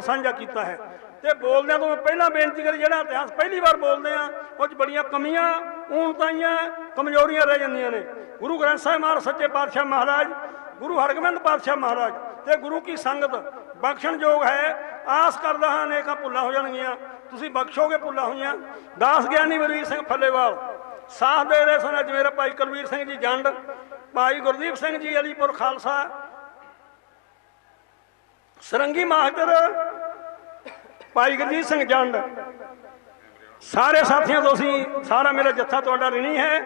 ਨਾਲ ਸਾਂਝਾ ਕੀਤਾ ਹੈ। ਤੇ ਬੋਲਦਿਆਂ ਤੋਂ ਮੈਂ ਪਹਿਲਾਂ ਬੇਨਤੀ ਕਰੀ, ਜਿਹੜਾ ਇਤਿਹਾਸ ਪਹਿਲੀ ਵਾਰ ਬੋਲਦੇ ਆ, ਉਹ 'ਚ ਬੜੀਆਂ ਕਮੀਆਂ ਊਣਤਾਈਆਂ ਕਮਜ਼ੋਰੀਆਂ ਰਹਿ ਜਾਂਦੀਆਂ ਨੇ। ਗੁਰੂ ਗ੍ਰੰਥ ਸਾਹਿਬ ਮਹਾਰਾਜ, ਸੱਚੇ ਪਾਤਸ਼ਾਹ ਮਹਾਰਾਜ, ਗੁਰੂ ਹਰਗੋਬਿੰਦ ਪਾਤਸ਼ਾਹ ਮਹਾਰਾਜ ਤੇ ਗੁਰੂ ਕੀ ਸੰਗਤ ਬਖਸ਼ਣਯੋਗ ਹੈ। ਆਸ ਕਰਦਾ ਹਾਂ ਅਨੇਕਾਂ ਭੁੱਲਾਂ ਹੋ ਜਾਣਗੀਆਂ। ਤੁਸੀਂ ਬਖਸ਼ੋਗੇ ਭੁੱਲਾਂ ਹੋਈਆਂ। ਦਾਸ ਗਿਆਨੀ ਵਰਵੀਰ ਸਿੰਘ ਫੱਲੇਵਾਲ, ਸਾਥ ਦੇ ਰਹੇ ਸਨ ਅੱਜ ਮੇਰਾ ਭਾਈ ਕੁਲਵੀਰ ਸਿੰਘ ਜੀ ਜੰਡ, ਭਾਈ ਗੁਰਦੀਪ ਸਿੰਘ ਜੀ ਅਲੀਪੁਰ ਖਾਲਸਾ, ਸਰੰਗੀ ਮਾਹਤਰ ਭਾਈ ਗੁਰਜੀਤ ਸਿੰਘ ਜੰਡ। ਸਾਰੇ ਸਾਥੀਆਂ ਤੋਂ ਅਸੀਂ ਸਾਰਾ ਮੇਰਾ ਜੱਥਾ ਤੁਹਾਡਾ ਰਿਣੀ ਹੈ।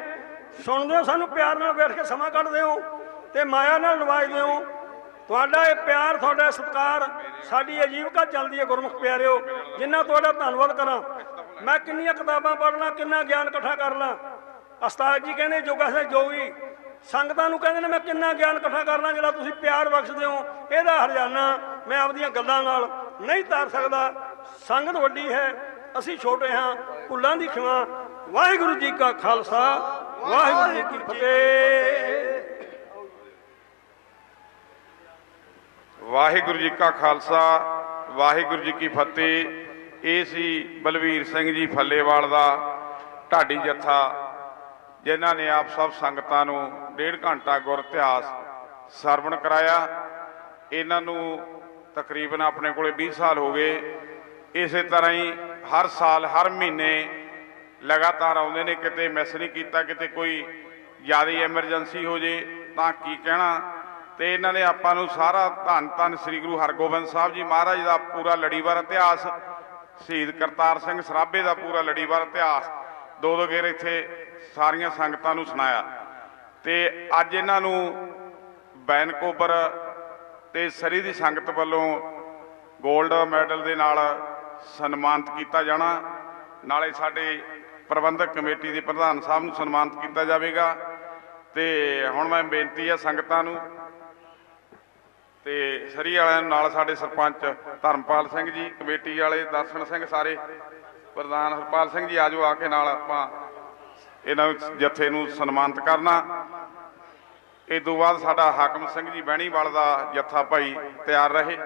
ਸੁਣਦੇ ਹੋ ਸਾਨੂੰ ਪਿਆਰ ਨਾਲ ਬੈਠ ਕੇ ਸਮਾਂ ਕੱਢਦੇ ਹੋ ਤੇ ਮਾਇਆ ਨਾਲ ਨਵਾਜਦੇ ਹੋ ਤੁਹਾਡਾ ਇਹ ਪਿਆਰ, ਤੁਹਾਡਾ ਸਤਿਕਾਰ, ਸਾਡੀ ਅਜੀਵਕਾ ਚੱਲਦੀ ਹੈ ਗੁਰਮੁਖ ਪਿਆਰਿਓ। ਜਿੰਨਾ ਤੁਹਾਡਾ ਧੰਨਵਾਦ ਕਰਾਂ, ਮੈਂ ਕਿੰਨੀਆਂ ਕਿਤਾਬਾਂ ਪੜ੍ਹਨਾ, ਕਿੰਨਾ ਗਿਆਨ ਇਕੱਠਾ ਕਰਨਾ ਲਾਂ। ਉਸਤਾਦ ਜੀ ਕਹਿੰਦੇ ਜੋਗਾ ਸੇ ਜੋਗੀ ਸੰਗਤਾਂ ਨੂੰ ਕਹਿੰਦੇ ਨੇ, ਮੈਂ ਕਿੰਨਾ ਗਿਆਨ ਇਕੱਠਾ ਕਰਨਾ ਜਿਹੜਾ ਤੁਸੀਂ ਪਿਆਰ ਬਖਸ਼ਦੇ ਹੋ। ਇਹਦਾ ਹਰਜਾਨਾ ਮੈਂ ਆਪਦੀਆਂ ਗੱਲਾਂ ਨਾਲ ਨਹੀਂ ਤਾਰ ਸਕਦਾ। ਸੰਗਤ ਵੱਡੀ ਹੈ। ਅਸੀਂ ਛੋਟੇ ਹਾਂ, ਭੁੱਲਾਂ ਦੀ ਖਿਮਾ। ਵਾਹਿਗੁਰੂ ਜੀ ਕਾ ਖਾਲਸਾ, ਵਾਹਿਗੁਰੂ ਜੀ ਕੀ ਫਤਿਹ। ਵਾਹਿਗੁਰੂ ਜੀ ਕਾ ਖਾਲਸਾ, ਵਾਹਿਗੁਰੂ ਜੀ ਕੀ ਫਤਿਹ। ਇਹ ਸੀ ਬਲਵੀਰ ਸਿੰਘ ਜੀ ਫੱਲੇਵਾਲ ਦਾ ਢਾਡੀ ਜੱਥਾ, ਜਿਨ੍ਹਾਂ ਨੇ ਆਪ ਸਭ ਸੰਗਤਾਂ ਨੂੰ ਡੇਢ ਘੰਟਾ ਗੁਰ ਇਤਿਹਾਸ ਸਰਵਣ ਕਰਾਇਆ। ਇਹਨਾਂ ਨੂੰ ਤਕਰੀਬਨ ਆਪਣੇ ਕੋਲੇ 20 ਸਾਲ ਹੋ ਗਏ। ਇਸੇ ਤਰ੍ਹਾਂ ਹੀ ਹਰ ਸਾਲ, ਹਰ ਮਹੀਨੇ ਲਗਾਤਾਰ ਆਉਂਦੇ ਨੇ, ਕਿਤੇ ਮਿਸ ਨਹੀਂ ਕੀਤਾ, ਕਿਤੇ ਕੋਈ ਜ਼ਿਆਦਾ ਐਮਰਜੈਂਸੀ ਹੋ ਜੇ, ਤਾਂ ਕੀ ਕਹਿਣਾ? ਤੇ ਇਹਨਾਂ ਨੇ ਆਪਾਂ ਨੂੰ ਸਾਰਾ ਧੰਨ ਧੰਨ ਸ੍ਰੀ ਗੁਰੂ ਹਰਗੋਬਿੰਦ ਸਾਹਿਬ ਜੀ ਮਹਾਰਾਜ ਦਾ ਪੂਰਾ ਲੜੀਵਾਰ ਇਤਿਹਾਸ, ਸ਼ਹੀਦ ਕਰਤਾਰ ਸਿੰਘ ਸਰਾਭੇ ਦਾ ਪੂਰਾ ਲੜੀਵਾਰ ਇਤਿਹਾਸ ਦੋ ਦੋ ਗੇਰ ਇੱਥੇ ਸਾਰੀਆਂ ਸੰਗਤਾਂ ਨੂੰ ਸੁਣਾਇਆ। ਤੇ ਅੱਜ ਇਹਨਾਂ ਨੂੰ ਬੈਨਕੋਬਰ ਤੇ ਸਰੀ ਦੀ ਸੰਗਤ ਵੱਲੋਂ 골ਡ ਮੈਡਲ ਦੇ ਨਾਲ ਸਨਮਾਨਿਤ ਕੀਤਾ ਜਾਣਾ। ਨਾਲੇ ਸਾਡੇ ਪ੍ਰਬੰਧਕ ਕਮੇਟੀ ਦੇ ਪ੍ਰਧਾਨ ਸਾਹਿਬ ਨੂੰ ਸਨਮਾਨਿਤ ਕੀਤਾ ਜਾਵੇਗਾ। ਤੇ ਹੁਣ ਮੈਂ ਬੇਨਤੀ ਆ ਸੰਗਤਾਂ ਨੂੰ, ਤੇ ਸਰੀ ਵਾਲਿਆਂ ਨੂੰ, ਨਾਲ ਸਾਡੇ ਸਰਪੰਚ ਧਰਮਪਾਲ ਸਿੰਘ ਜੀ, ਕਮੇਟੀ ਵਾਲੇ ਦਰਸ਼ਨ ਸਿੰਘ ਸਾਰੇ, ਪ੍ਰਧਾਨ ਹਰਪਾਲ ਸਿੰਘ ਜੀ, ਆਜੋ ਆ ਕੇ ਨਾਲ ਆਪਾਂ ਇਹਨਾਂ ਨੂੰ ਜੱਥੇ ਨੂੰ ਸਨਮਾਨਿਤ ਕਰਨਾ। ਇਹ ਤੋਂ ਬਾਅਦ ਸਾਡਾ ਹਾਕਮ ਸਿੰਘ ਜੀ ਬਹਿਣੀਵਾਲ ਦਾ ਜੱਥਾ ਭਾਈ ਤਿਆਰ ਰਹੇ।